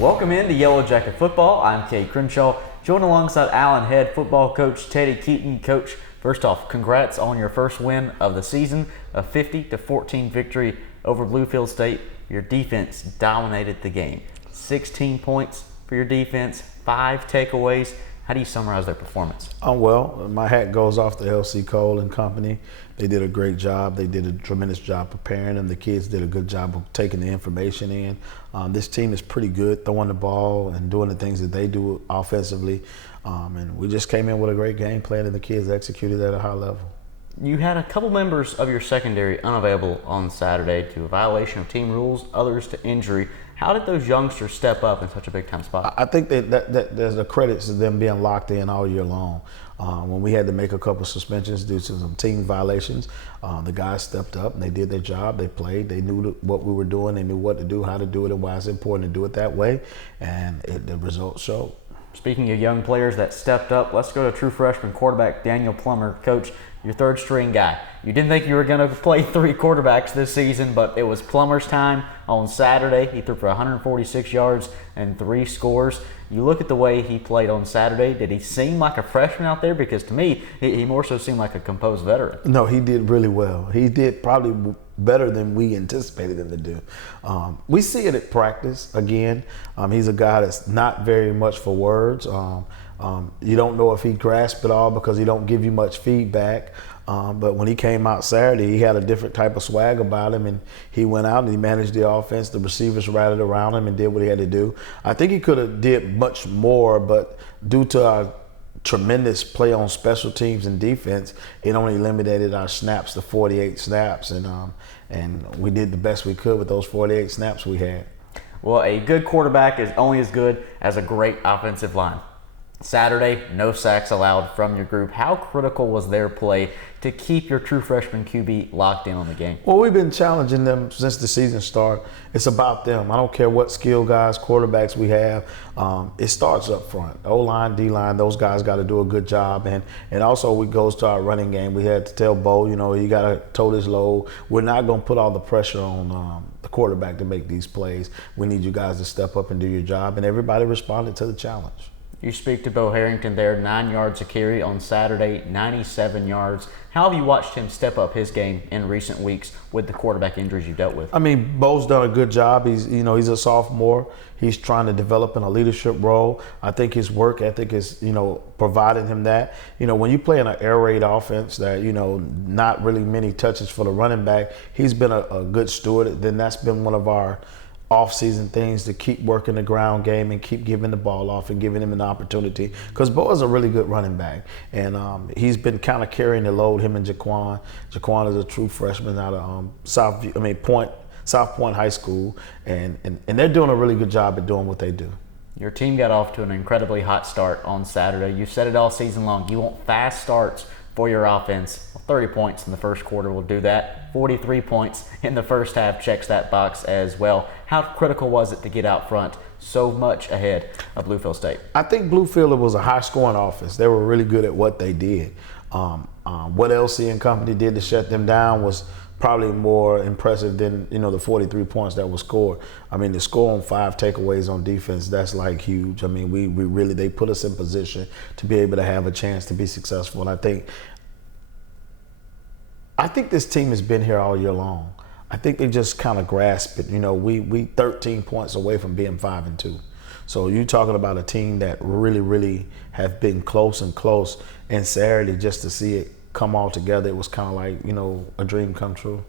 Welcome into Yellow Jacket Football. I'm Kay Crenshaw, joined alongside Allen head football coach Teddy Keaton. Coach, first off, congrats on your first win of the season, a 50-14 victory over Bluefield State. Your defense dominated the game. 16 points for your defense, 5 takeaways. How do you summarize their performance? Well, my hat goes off to LC Cole and company. They did a great job. They did a tremendous job preparing them. The kids did a good job of taking the information in. This team is pretty good throwing the ball and doing the things that they do offensively. And we just came in with a great game plan, and the kids executed at a high level. You had a couple members of your secondary unavailable on Saturday to a violation of team rules, others to injury. How did those youngsters step up in such a big-time spot? I think that there's a credit to them being locked in all year long. When we had to make a couple suspensions due to some team violations, the guys stepped up and they did their job. They played. They knew what we were doing. They knew what to do, how to do it, and why it's important to do it that way. And the results showed. Speaking of young players that stepped up, let's go to true freshman quarterback Daniel Plummer. Coach, your third string guy. You didn't think you were going to play 3 quarterbacks this season, but it was Plummer's time on Saturday. He threw for 146 yards and 3 scores. You look at the way he played on Saturday. Did he seem like a freshman out there? Because to me, he more so seemed like a composed veteran. No, he did really well. He did probably better than we anticipated him to do. We see it at practice again. He's a guy that's not very much for words. You don't know if he grasped it all because he don't give you much feedback. But when he came out Saturday, he had a different type of swag about him, and he went out and he managed the offense. The receivers rallied around him and did what he had to do. I think he could have did much more, but due to our tremendous play on special teams and defense, it only eliminated our snaps to 48 snaps, and we did the best we could with those 48 snaps we had. Well, a good quarterback is only as good as a great offensive line. Saturday, no sacks allowed from your group. How critical was their play to keep your true freshman QB locked in on the game? Well, we've been challenging them since the season started. It's about them. I don't care what skill guys, quarterbacks we have. It starts up front. O-line, D-line, those guys got to do a good job. And also it goes to our running game. We had to tell Bo, you got to toe this load. We're not going to put all the pressure on the quarterback to make these plays. We need you guys to step up and do your job. And everybody responded to the challenge. You speak to Bo Harrington there, 9 yards a carry on Saturday, 97 yards. How have you watched him step up his game in recent weeks with the quarterback injuries you've dealt with? I mean, Bo's done a good job. He's a sophomore. He's trying to develop in a leadership role. I think his work ethic is, providing him that. When you play in an air raid offense that, not really many touches for the running back, he's been a good steward. Then that's been one of our off-season things, to keep working the ground game and keep giving the ball off and giving him an opportunity. Because Bo is a really good running back, and he's been kind of carrying the load. Him and Jaquan. Jaquan is a true freshman out of South Point High School, and they're doing a really good job at doing what they do. Your team got off to an incredibly hot start on Saturday. You said it all season long. You want fast starts for your offense. 30 points in the first quarter will do that. 43 points in the first half checks that box as well. How critical was it to get out front so much ahead of Bluefield State? I think Bluefield was a high-scoring offense. They were really good at what they did. What LC and company did to shut them down was probably more impressive than the 43 points that was scored. I mean, to score on 5 takeaways on defense, that's like huge. I mean, we really, they put us in position to be able to have a chance to be successful. And I think this team has been here all year long. I think they just kind of grasp it. We 13 points away from being 5-2. So you're talking about a team that really, really have been close, and Saturday, just to see it come all together, it was kind of like, a dream come true.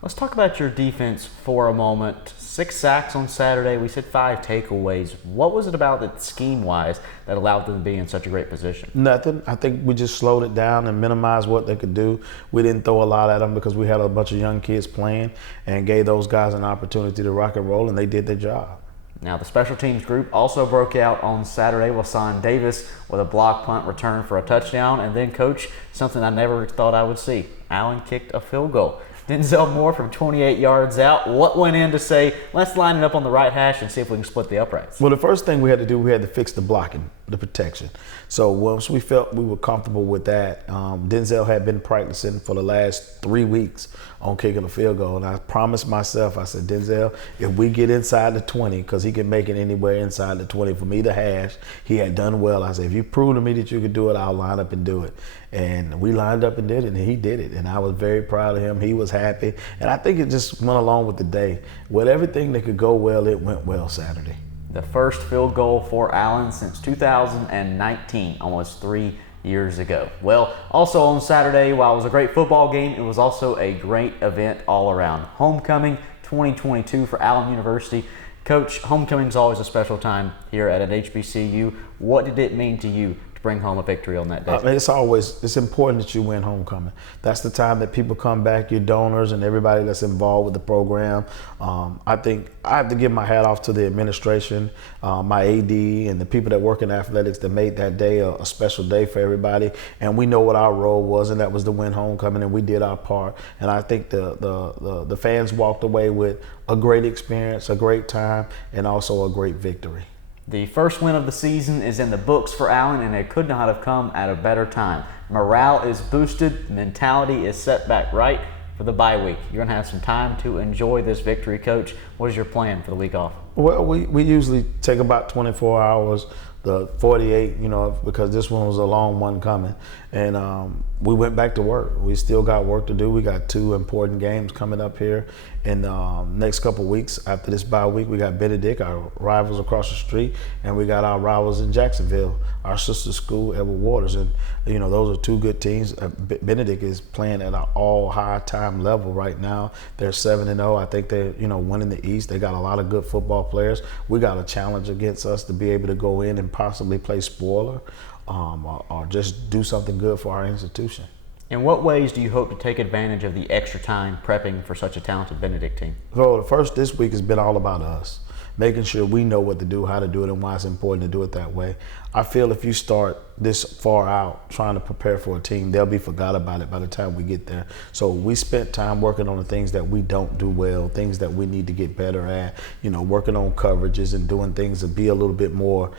Let's talk about your defense for a moment. 6 sacks on Saturday. We said 5 takeaways. What was it about it scheme-wise that allowed them to be in such a great position? Nothing. I think we just slowed it down and minimized what they could do. We didn't throw a lot at them because we had a bunch of young kids playing and gave those guys an opportunity to rock and roll, and they did their job. Now, the special teams group also broke out on Saturday with Son Davis with a block punt return for a touchdown. And then, Coach, something I never thought I would see. Allen kicked a field goal. Denzel Moore from 28 yards out. What went in to say, let's line it up on the right hash and see if we can split the uprights? Well, the first thing we had to do, we had to fix the blocking. the protection. So once we felt we were comfortable with that, Denzel had been practicing for the last 3 weeks on kicking a field goal. And I promised myself, I said, Denzel, if we get inside the 20, because he can make it anywhere inside the 20 for me to hash, he had done well. I said, if you prove to me that you could do it, I'll line up and do it. And we lined up and did it, and he did it. And I was very proud of him. He was happy. And I think it just went along with the day. With everything that could go well, it went well Saturday. The first field goal for Allen since 2019, almost 3 years ago. Well, also on Saturday, while it was a great football game, it was also a great event all around. Homecoming 2022 for Allen University. Coach, homecoming is always a special time here at an HBCU. What did it mean to you to bring home a victory on that day? It's important that you win homecoming. That's the time that people come back, your donors and everybody that's involved with the program. I think I have to give my hat off to the administration, my AD, and the people that work in athletics that made that day a special day for everybody. And we know what our role was, and that was to win homecoming, and we did our part. And I think the fans walked away with a great experience, a great time, and also a great victory. The first win of the season is in the books for Allen, and it could not have come at a better time. Morale is boosted, mentality is set back right for the bye week. You're going to have some time to enjoy this victory, Coach. What is your plan for the week off? Well, we usually take about 24 hours, the 48, because this one was a long one coming. And we went back to work. We still got work to do. We got 2 important games coming up here in the next couple of weeks. After this bye week, we got Benedict, our rivals across the street, and we got our rivals in Jacksonville, our sister school, Edward Waters. And, those are 2 good teams. Benedict is playing at an all-high time level right now. They're 7-0. I think they're, winning the East. They got a lot of good football players. We got a challenge against us to be able to go in and possibly play spoiler or just do something good for our institution. In what ways do you hope to take advantage of the extra time prepping for such a talented Benedict team? So this week has been all about us, making sure we know what to do, how to do it, and why it's important to do it that way. I feel if you start this far out trying to prepare for a team, they'll be forgot about it by the time we get there. So we spent time working on the things that we don't do well, things that we need to get better at, working on coverages and doing things to be a little bit more,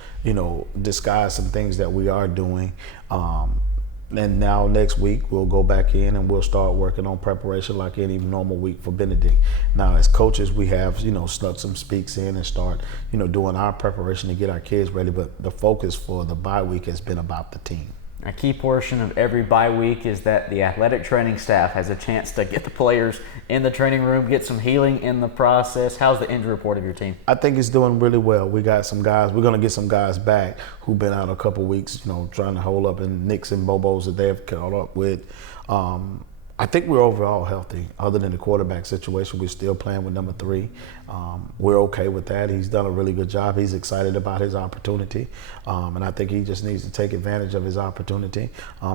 disguise some things that we are doing. And now next week we'll go back in and we'll start working on preparation like any normal week for Benedict. Now as coaches we have snuck some speaks in and start doing our preparation to get our kids ready, but the focus for the bye week has been about the team. A key portion of every bye week is that the athletic training staff has a chance to get the players in the training room, get some healing in the process. How's the injury report of your team? I think it's doing really well. We got some guys. We're going to get some guys back who've been out a couple weeks, trying to hold up in nicks and bobos that they have caught up with. I think we're overall healthy. Other than the quarterback situation, we're still playing with number 3. We're okay with that. He's done a really good job. He's excited about his opportunity, and I think he just needs to take advantage of his opportunity.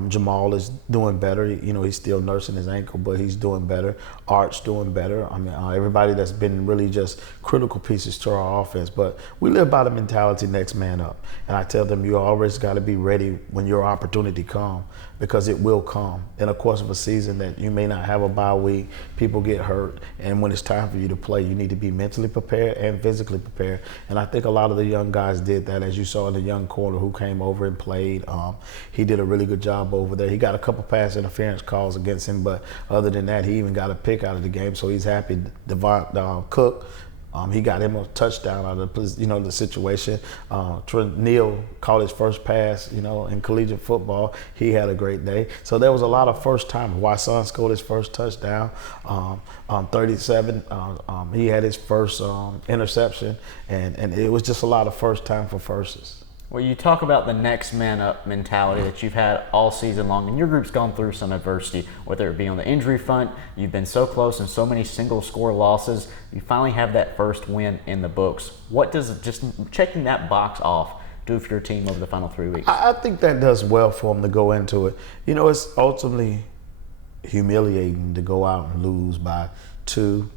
Jamal is doing better. He's still nursing his ankle, but he's doing better. Art's doing better. Everybody that's been really just critical pieces to our offense. But we live by the mentality next man up, and I tell them you always got to be ready when your opportunity comes, because it will come in the course of a season that you may not have a bye week, people get hurt, and when it's time for you to play, you need to be mentally prepared and physically prepared. And I think a lot of the young guys did that, as you saw in the young corner who came over and played. He did a really good job over there. He got a couple pass interference calls against him, but other than that, he even got a pick out of the game, so he's happy. Devon Cook, he got him a touchdown out of the situation. Trent Neal caught his first pass, in collegiate football. He had a great day. So there was a lot of first timers. Wyson scored his first touchdown. 37. He had his first interception, and it was just a lot of first time for firsts. Well, you talk about the next man up mentality that you've had all season long, and your group's gone through some adversity, whether it be on the injury front. You've been so close and so many single score losses. You finally have that first win in the books. What does just checking that box off do for your team over the final 3 weeks? I think that does well for them to go into it. It's ultimately humiliating to go out and lose by 2,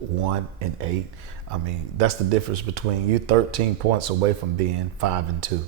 1, and 8. That's the difference between you 13 points away from being 5-2.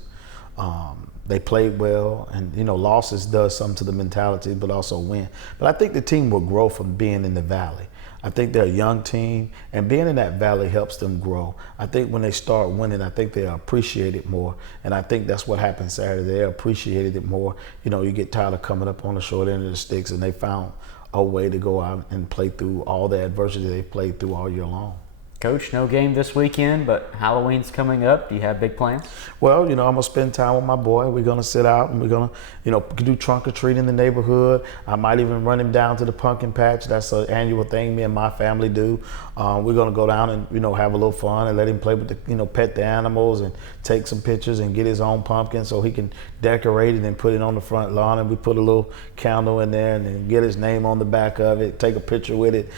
They played well, and losses does something to the mentality, but also win. But I think the team will grow from being in the valley. I think they're a young team, and being in that valley helps them grow. I think when they start winning, I think they appreciate it more, and I think that's what happened Saturday. They appreciated it more. You know, you get tired of coming up on the short end of the sticks, and they found a way to go out and play through all the adversity they've played through all year long. Coach, no game this weekend, but Halloween's coming up. Do you have big plans? Well, you know, I'm going to spend time with my boy. We're going to sit out and we're going to, you know, do trunk or treat in the neighborhood. I might even run him down to the pumpkin patch. That's an annual thing me and my family do. We're going to go down and, you know, have a little fun and let him play with the, you know, pet the animals and take some pictures and get his own pumpkin so he can decorate it and put it on the front lawn. And we put a little candle in there and then get his name on the back of it, take a picture with it.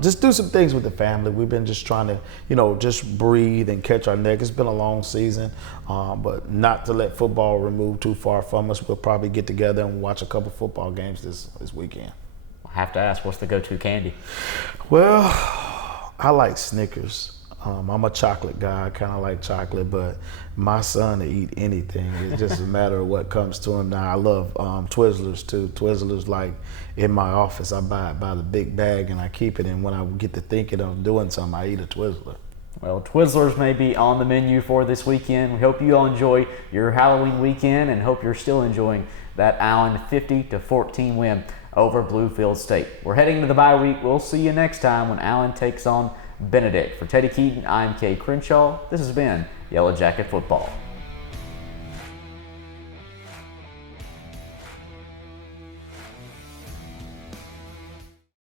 Just do some things with the family. We've been just trying to, you know, just breathe and catch our neck. It's been a long season, but not to let football remove too far from us. We'll probably get together and watch a couple football games this weekend. I have to ask, what's the go-to candy? Well, I like Snickers. I'm a chocolate guy. I kind of like chocolate, but my son will eat anything. It's just a matter of what comes to him. Now, I love Twizzlers, too. Twizzlers, like, in my office, I buy it by the big bag, and I keep it. And when I get to thinking of doing something, I eat a Twizzler. Well, Twizzlers may be on the menu for this weekend. We hope you all enjoy your Halloween weekend and hope you're still enjoying that Allen 50-14 win over Bluefield State. We're heading to the bye week. We'll see you next time when Allen takes on Benedict. For Teddy Keaton, I'm Kay Crenshaw. This has been Yellow Jacket Football.